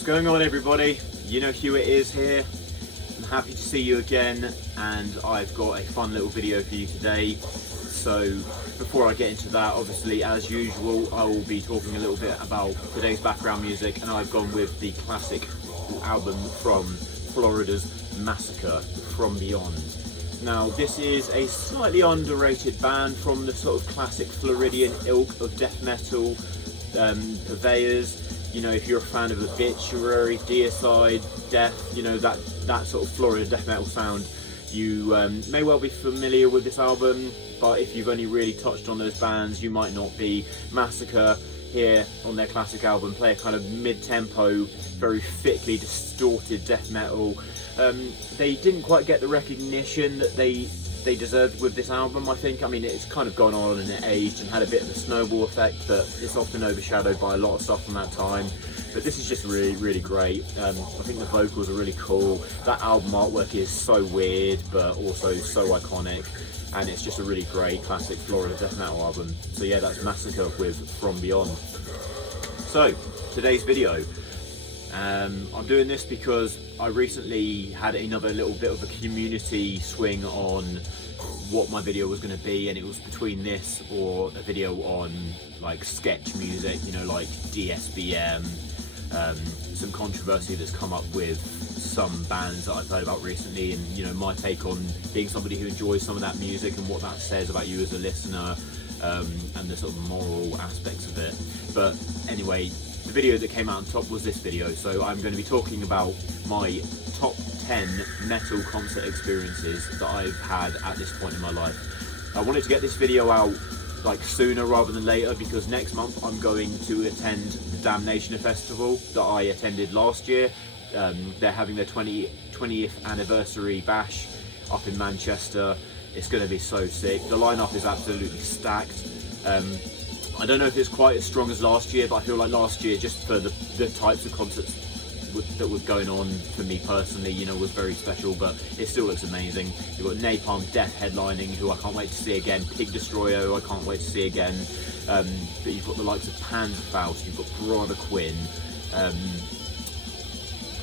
What's going on, everybody? You know who it is here. I'm happy to see you again, and I've got a fun little video for you today. So before I get into that, obviously as usual I will be talking a little bit about today's background music, and I've gone with the classic album from Florida's Massacre, From Beyond. Now this is a slightly underrated band from the sort of classic Floridian ilk of death metal purveyors. You know, if you're a fan of Obituary, Deicide, Death, you know, that sort of Florida death metal sound, you may well be familiar with this album, but if you've only really touched on those bands, you might not be. Massacre here on their classic album play a kind of mid-tempo, very thickly distorted death metal. They didn't quite get the recognition that they deserved with this album, I think. I mean, it's kind of gone on and it aged and had a bit of a snowball effect, but it's often overshadowed by a lot of stuff from that time. But this is just really, really great. I think the vocals are really cool. That album artwork is so weird, but also so iconic. And it's just a really great classic Florida death metal album. So yeah, that's Massacre with From Beyond. So, today's video. I'm doing this because I recently had another little bit of a community swing on what my video was going to be, and it was between this or a video on like sketch music, you know, like DSBM, some controversy that's come up with some bands that I've heard about recently, and you know, my take on being somebody who enjoys some of that music and what that says about you as a listener, and the sort of moral aspects of it. But anyway, the video that came out on top was this video, so I'm going to be talking about my top 10 metal concert experiences that I've had at this point in my life. I wanted to get this video out like sooner rather than later because next month I'm going to attend the Damnation Festival that I attended last year. They're having their 20th anniversary bash up in Manchester. It's going to be so sick. The lineup is absolutely stacked. I don't know if it's quite as strong as last year, but I feel like last year, just for the types of concerts that was going on for me personally, you know, was very special, but it still looks amazing. You've got Napalm Death headlining, who I can't wait to see again, Pig Destroyer, who I can't wait to see again, but you've got the likes of Panzerfaust, you've got Brother Quinn,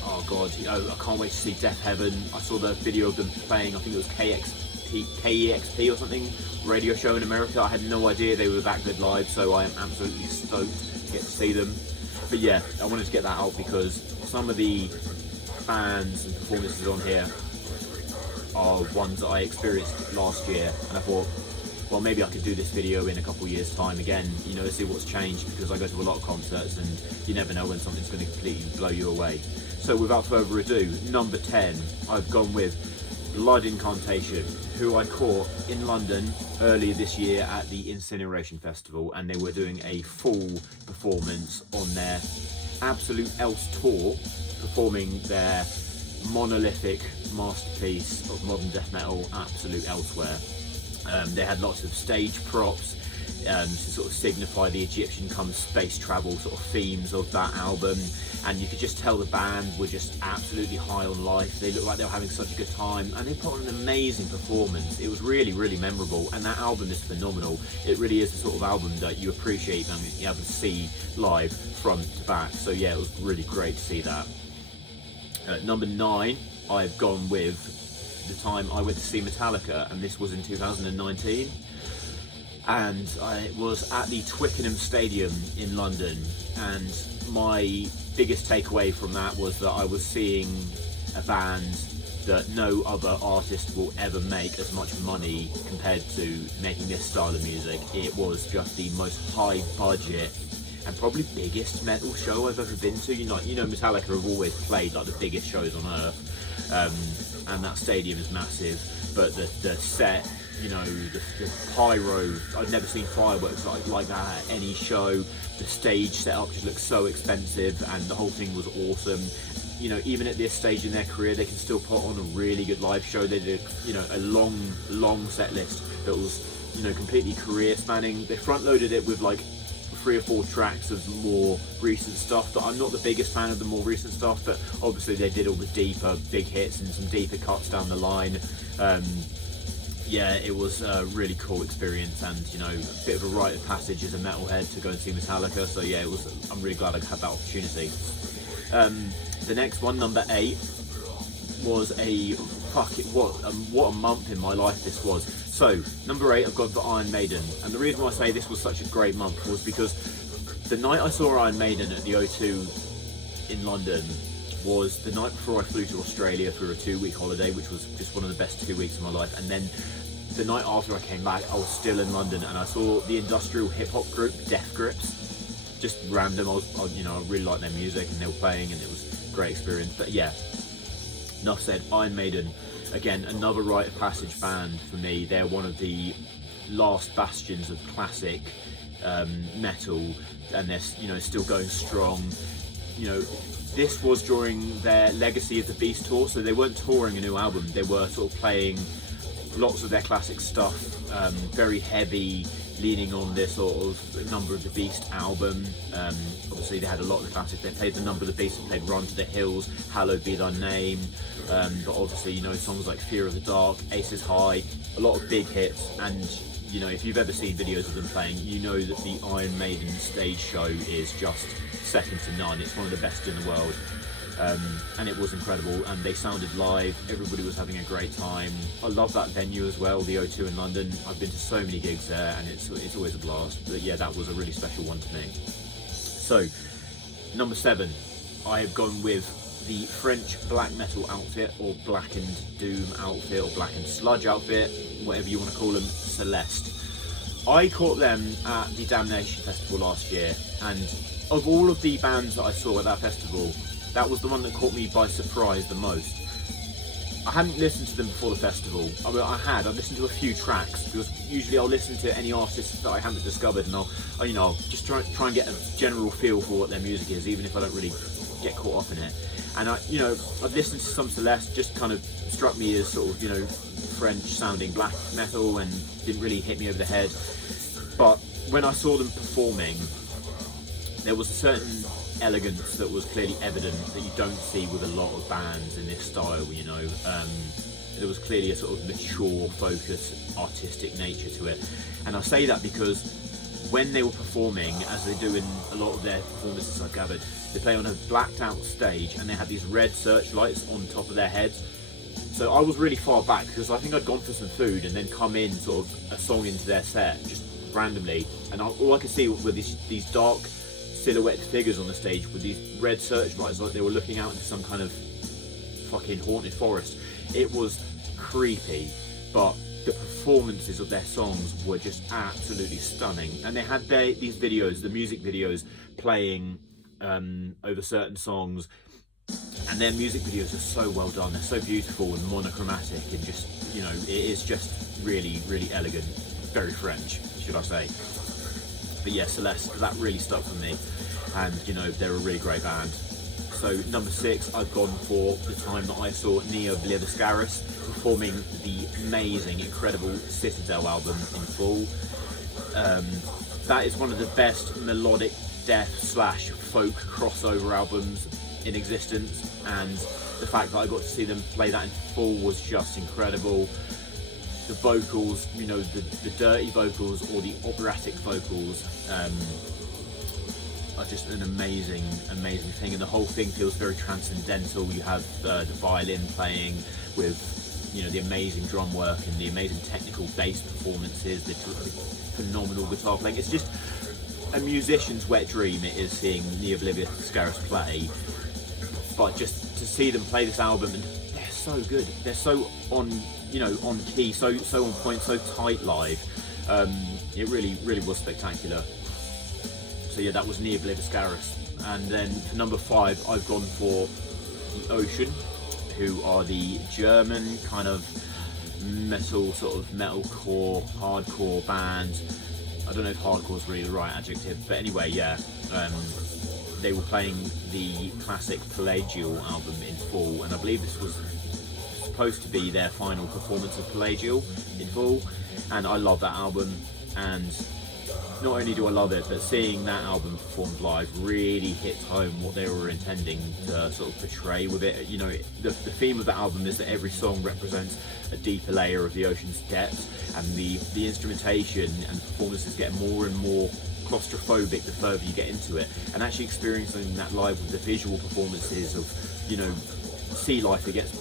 oh god, I can't wait to see Death Heaven. I saw the video of them playing, I think it was KEXP or something, radio show in America. I had no idea they were that good live, so I am absolutely stoked to get to see them. But yeah, I wanted to get that out because some of the bands and performances on here are ones that I experienced last year, and I thought, well, maybe I could do this video in a couple of years time again, you know, see what's changed, because I go to a lot of concerts and you never know when something's going to completely blow you away. So without further ado, number 10, I've gone with Blood Incantation, who I caught in London earlier this year at the Incineration Festival, and they were doing a full performance on their Absolute Else tour, performing their monolithic masterpiece of modern death metal, Absolute Elsewhere. They had lots of stage props to sort of signify the Egyptian come space travel sort of themes of that album, and you could just tell the band were just absolutely high on life. They looked like they were having such a good time, and they put on an amazing performance. It was really, really memorable, and that album is phenomenal. It really is the sort of album that you appreciate and you have to see live front to back. So yeah, it was really great to see that. Number 9, I've gone with the time I went to see Metallica, and this was in 2019. And I was at the Twickenham Stadium in London, and my biggest takeaway from that was that I was seeing a band that no other artist will ever make as much money compared to making this style of music. It was just the most high budget and probably biggest metal show I've ever been to. You know, Metallica have always played like the biggest shows on earth, and that stadium is massive, but the set, you know, the pyro, I'd never seen fireworks like that at any show. The stage setup just looked so expensive, and the whole thing was awesome. You know, even at this stage in their career, they can still put on a really good live show. They did, you know, a long set list that was, you know, completely career spanning. They front loaded it with like 3 or 4 tracks of more recent stuff that I'm not the biggest fan of, the more recent stuff, but obviously they did all the deeper big hits and some deeper cuts down the line. Yeah, it was a really cool experience, and you know, a bit of a rite of passage as a metalhead to go and see Metallica. So yeah, I'm really glad I had that opportunity. The next one, number 8, was what a month in my life this was. So number 8, I've gone for Iron Maiden, and the reason why I say this was such a great month was because the night I saw Iron Maiden at the O2 in London was the night before I flew to Australia for a 2-week holiday, which was just one of the best 2 weeks of my life. And then the night after I came back, I was still in London, and I saw the industrial hip hop group Death Grips. Just random. I really liked their music, and they were playing, and it was a great experience. But yeah, enough said. Iron Maiden, again, another rite of passage band for me. They're one of the last bastions of classic metal, and they're still going strong. This was during their Legacy of the Beast tour, so they weren't touring a new album, they were sort of playing lots of their classic stuff, very heavy, leaning on their sort of Number of the Beast album. Obviously they had a lot of the classics. They played the Number of the Beast, they played Run to the Hills, Hallowed Be Thy Name, but obviously songs like Fear of the Dark, Aces High, a lot of big hits. And if you've ever seen videos of them playing, you know that the Iron Maiden stage show is just second to none. It's one of the best in the world, and it was incredible, and they sounded live. Everybody was having a great time. I love that venue as well, the O2 in London. I've been to so many gigs there, and it's always a blast. But yeah, that was a really special one to me. So number 7, I have gone with the French black metal outfit, or blackened doom outfit, or blackened sludge outfit, whatever you want to call them, Celeste. I caught them at the Damnation Festival last year, and of all of the bands that I saw at that festival, that was the one that caught me by surprise the most. I hadn't listened to them before the festival. I'd listened to a few tracks, because usually I'll listen to any artists that I haven't discovered, and I'll just try and get a general feel for what their music is, even if I don't really get caught up in it. And I've listened to some Celeste, just kind of struck me as sort of French sounding black metal, and didn't really hit me over the head. But when I saw them performing, there was a certain elegance that was clearly evident that you don't see with a lot of bands in this style. There was clearly a sort of mature, focused, artistic nature to it. And I say that because when they were performing, as they do in a lot of their performances I've gathered, they play on a blacked out stage, and they had these red searchlights on top of their heads. So I was really far back, because I think I'd gone for some food and then come in sort of a song into their set, just randomly, and all I could see were these dark silhouette figures on the stage with these red searchlights, like they were looking out into some kind of fucking haunted forest. It was creepy, but the performances of their songs were just absolutely stunning. And they had these videos, the music videos, playing over certain songs, and their music videos are so well done. They're so beautiful and monochromatic, and just it is just really, really elegant. Very French, should I say. But yeah, Celeste, that really stuck for me, and they're a really great band. So number 6, I've gone for the time that I saw Neo Bliviscaris performing the amazing, incredible Citadel album in full. That is one of the best melodic death / folk crossover albums in existence, and the fact that I got to see them play that in full was just incredible. The vocals, the dirty vocals or the operatic vocals, are just an amazing thing, and the whole thing feels very transcendental. You have the violin playing with the amazing drum work and the amazing technical bass performances, the phenomenal guitar playing. It's just a musician's wet dream, it is, seeing Neo Bliviscaris play. But just to see them play this album, and they're so good, they're so on key, so on point, so tight live. It really was spectacular. So yeah, that was Neo Bliviscaris. And then for number 5, I've gone for The Ocean, who are the German kind of metal, sort of metalcore, hardcore band. I don't know if hardcore is really the right adjective, but anyway, yeah. They were playing the classic Pelagial album in full, and I believe this was supposed to be their final performance of Pelagial in full, and I love that album. And not only do I love it, but seeing that album performed live really hits home what they were intending to sort of portray with it. The theme of the album is that every song represents a deeper layer of the ocean's depths, and the instrumentation and performances get more and more claustrophobic the further you get into it, and actually experiencing that live with the visual performances of, you know, sea life, it gets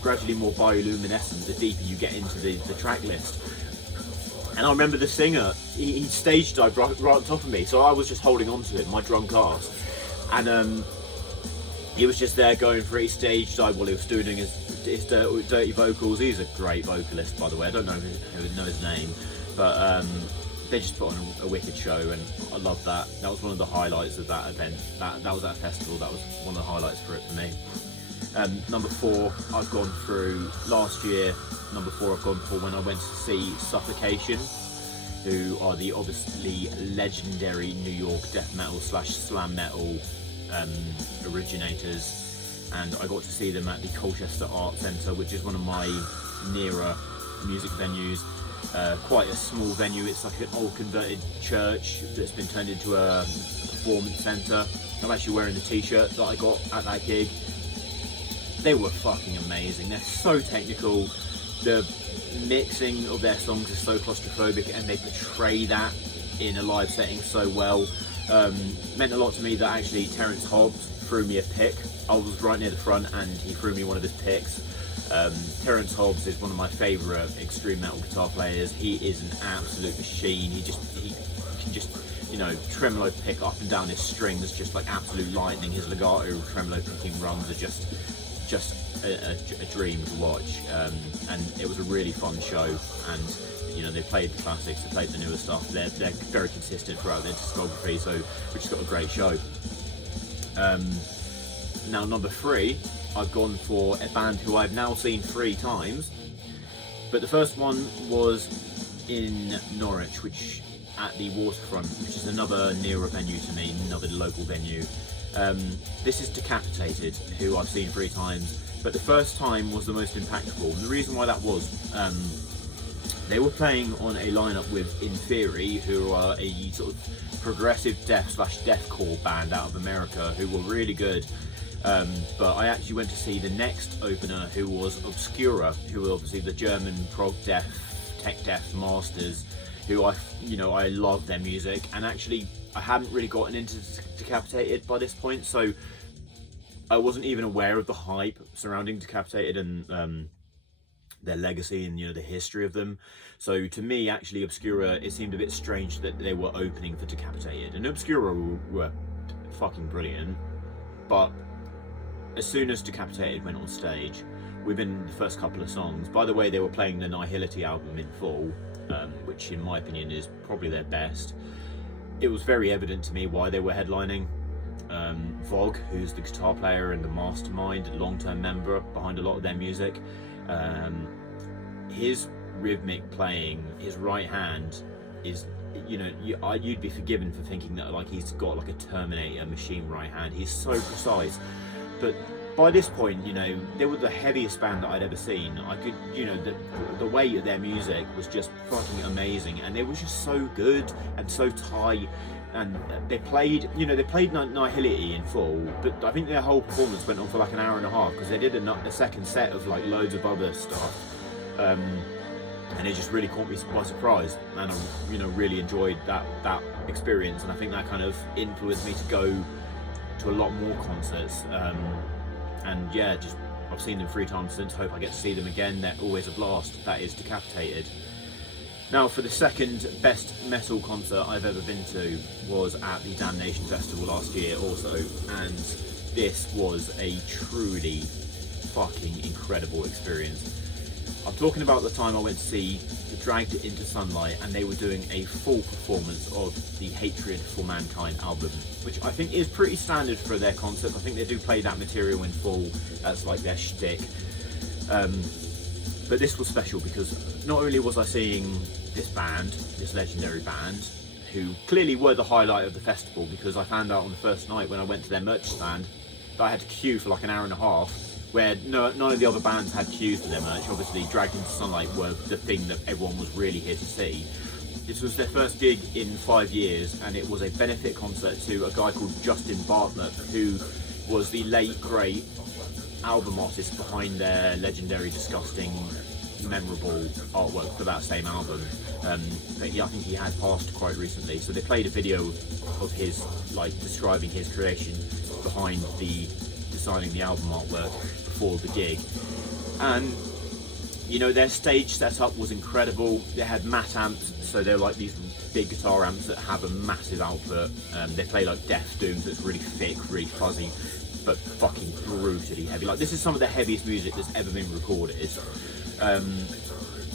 gradually more bioluminescent the deeper you get into the track list. And I remember the singer, he stage dived right on top of me, so I was just holding on to him, my drunk ass, and he was just there going for his stage dive while he was doing his dirty vocals. He's a great vocalist, by the way. I don't know his name, but they just put on a wicked show, and I love that. That was one of the highlights of that event. That was that festival. That was one of the highlights for it for me. Number 4, I've gone through last year. Number 4, I've gone for when I went to see Suffocation, who are the obviously legendary New York death metal / slam metal originators, and I got to see them at the Colchester Art Centre, which is one of my nearer music venues. Quite a small venue. It's like an old converted church that's been turned into a performance centre. I'm actually wearing the t-shirt that I got at that gig. They were fucking amazing. They're so technical. The mixing of their songs is so claustrophobic, and they portray that in a live setting so well. Meant a lot to me that actually Terence Hobbs threw me a pick. I was right near the front, and he threw me one of his picks. Terence Hobbs is one of my favourite extreme metal guitar players. He is an absolute machine. He can just, you know, tremolo pick up and down his strings just like absolute lightning. His legato tremolo picking runs are just a dream to watch. And it was a really fun show, and you know, they played the classics, they played the newer stuff. They're very consistent throughout their discography, so we just got a great show. Now number 3, I've gone for a band who I've now seen 3 times, but the first one was in Norwich, which at the Waterfront, which is another nearer venue to me, another local venue. This is Decapitated, who I've seen 3 times, but the first time was the most impactful. And the reason why that was, they were playing on a lineup with In Theory, who are a sort of progressive death / deathcore band out of America, who were really good. But I actually went to see the next opener, who was Obscura, who were obviously the German prog death, tech death masters, who I love their music, and actually I hadn't really gotten into Decapitated by this point, so I wasn't even aware of the hype surrounding Decapitated and their legacy and, you know, the history of them. So to me, actually, Obscura, it seemed a bit strange that they were opening for Decapitated, and Obscura were fucking brilliant, but as soon as Decapitated went on stage, within the first couple of songs, by the way, they were playing the Nihility album in full, which in my opinion is probably their best. It was very evident to me why they were headlining. Vogue, who's the guitar player and the mastermind, long-term member behind a lot of their music, his rhythmic playing, his right hand is, you know, you'd be forgiven for thinking that like he's got like a Terminator machine right hand. He's so precise. But by this point, you know, they were the heaviest band that I'd ever seen. I could, you know, the weight of their music was just fucking amazing, and they were just so good and so tight. And they played, you know, they played Nihility in full, but I think their whole performance went on for like an hour and a half, because they did a second set of like loads of other stuff, and it just really caught me by surprise. And I, you know, really enjoyed that experience, and I think that kind of influenced me to go to a lot more concerts, and yeah, just I've seen them 3 times since. Hope I get to see them again. They're always a blast. That is Decapitated. Now, for the second best metal concert I've ever been to was at the Damnation Festival last year also, and this was a truly fucking incredible experience. I'm talking about the time I went to see the Dragged Into Sunlight, and they were doing a full performance of the Hatred for Mankind album, which I think is pretty standard for their concerts. I think they do play that material in full. That's like their shtick. But this was special because not only was I seeing this band, this legendary band, who clearly were the highlight of the festival, because I found out on the first night when I went to their merch stand that I had to queue for like an hour and a half, where none of the other bands had queues for their merch. Obviously, Dragged Into Sunlight were the thing that everyone was really here to see. This was their first gig in 5 years, and it was a benefit concert to a guy called Justin Bartlett, who was the late, great album artist behind their legendary Disgusting memorable artwork for that same album. But I think he had passed quite recently, so they played a video of his, like, describing his creation behind the designing the album artwork before the gig. And you know, their stage setup was incredible. They had matte amps, so they're like these big guitar amps that have a massive output. They play like Death Doom, so it's really thick, really fuzzy, but fucking brutally heavy. Like, this is some of the heaviest music that's ever been recorded.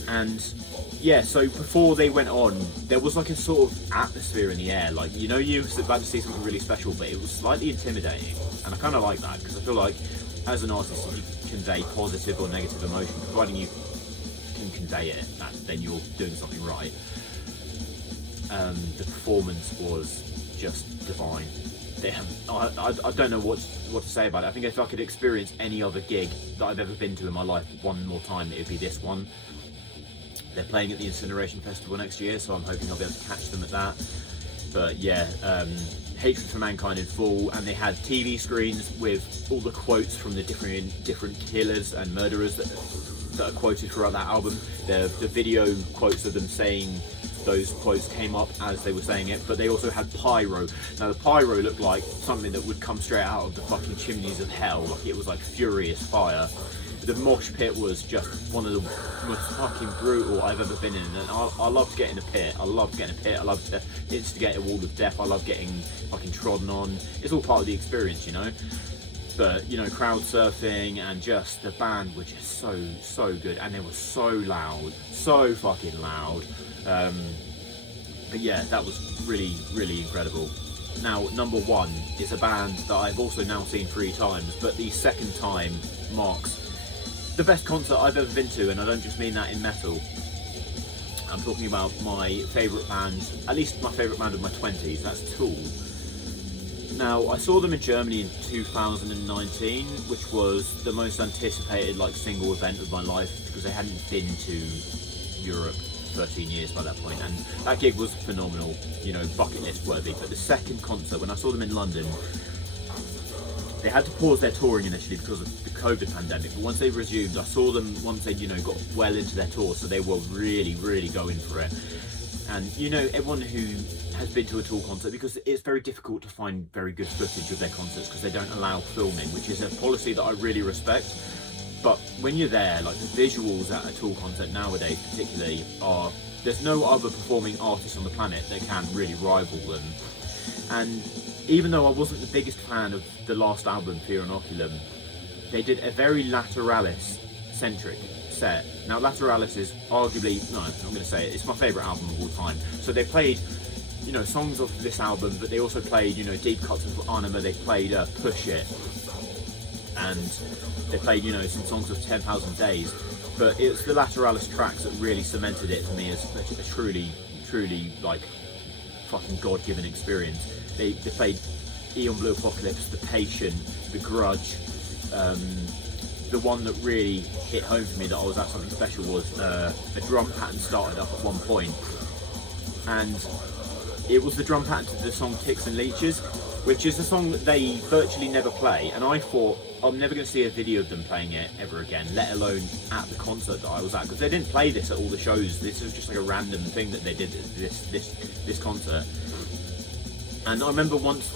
And yeah, so before they went on, there was like a sort of atmosphere in the air. Like, you know, you're about to see something really special, but it was slightly intimidating. And I kind of like that, because I feel like as an artist, if you convey positive or negative emotion, providing you can convey it, then you're doing something right. The performance was just divine. I don't know what to say about it. I think if I could experience any other gig that I've ever been to in my life one more time, it would be this one. They're playing at the Incineration Festival next year, so I'm hoping I'll be able to catch them at that. But yeah, Hatred for Mankind in full, and they had TV screens with all the quotes from the different killers and murderers that are quoted throughout that album. The video quotes of them saying those quotes came up as they were saying it, but they also had pyro. Now the pyro looked like something that would come straight out of the fucking chimneys of hell. Like, it was like furious fire. The mosh pit was just one of the most fucking brutal I've ever been in, and I love to get in a pit. I love getting a pit. I love to instigate a wall of death. I love getting fucking trodden on. It's all part of the experience, you know. But you know, crowd surfing, and just the band were just so good, and they were so loud, so fucking loud. But yeah, that was really incredible. Now, number one is a band that I've also now seen 3 times, but the second time marks the best concert I've ever been to, and I don't just mean that in metal. I'm talking about my favourite band, at least my favourite band of my 20s, that's Tool. Now, I saw them in Germany in 2019, which was the most anticipated like single event of my life, because I hadn't been to Europe 13 years by that point, and that gig was phenomenal, you know, bucket list worthy. But the second concert, when I saw them in London, they had to pause their touring initially because of the COVID pandemic, but once they resumed, I saw them once they, you know, got well into their tour, so they were really going for it. And you know, everyone who has been to a Tool concert, because it's very difficult to find very good footage of their concerts because they don't allow filming, which is a policy that I really respect. But when you're there, like, the visuals at a Tool concert nowadays particularly are, there's no other performing artist on the planet that can really rival them. And even though I wasn't the biggest fan of the last album, Fear Inoculum, they did a very Lateralis centric set. Now, Lateralis is arguably, no, I'm going to say it, it's my favourite album of all time. So they played, you know, songs of this album, but they also played, you know, deep cuts of Anima. They played Push It, and they played, you know, some songs of 10,000 Days. But it's the Lateralis tracks that really cemented it for me as a truly like fucking God-given experience. They played Eon Blue Apocalypse, The Patient, The Grudge. The one that really hit home for me that I was at something special was a drum pattern started up at one point, and it was the drum pattern to the song Ticks and Leeches, which is a song that they virtually never play, and I thought I'm never going to see a video of them playing it ever again, let alone at the concert that I was at, because they didn't play this at all the shows. This was just like a random thing that they did at this concert. And I remember once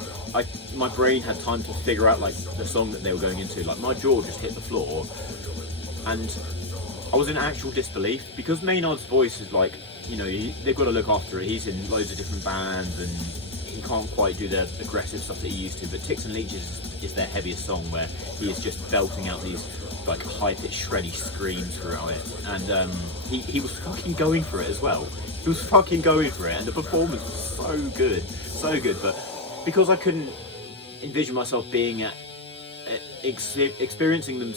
my brain had time to figure out like the song that they were going into, like my jaw just hit the floor, and I was in actual disbelief, because Maynard's voice is like, you know, they've got to look after it. He's in loads of different bands and he can't quite do the aggressive stuff that he used to, but Ticks and Leeches is their heaviest song, where he is just belting out these like high-pitched shreddy screams throughout it, and he was fucking going for it as well. He was fucking going for it, and the performance was so good, but because I couldn't envision myself being experiencing them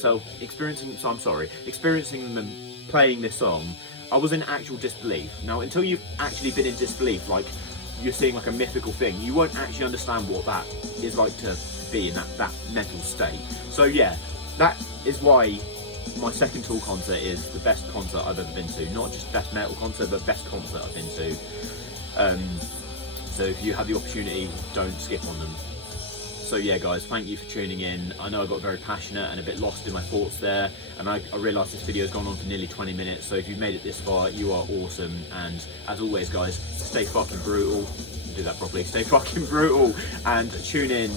playing this song, I was in actual disbelief. Now, until you've actually been in disbelief, like you're seeing like a mythical thing, you won't actually understand what that is like to be in that mental state. So yeah, that is why my second Tool concert is the best concert I've ever been to. Not just best metal concert, but best concert I've been to. So if you have the opportunity, don't skip on them. So yeah guys, thank you for tuning in. I know I got very passionate and a bit lost in my thoughts there, and I realised this video has gone on for nearly 20 minutes, so if you've made it this far, you are awesome. And as always guys, stay fucking brutal. Do that properly, stay fucking brutal, and tune in.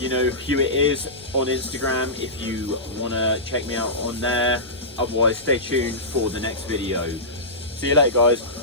You know who it is on Instagram if you want to check me out on there. Otherwise, stay tuned for the next video. See you later guys.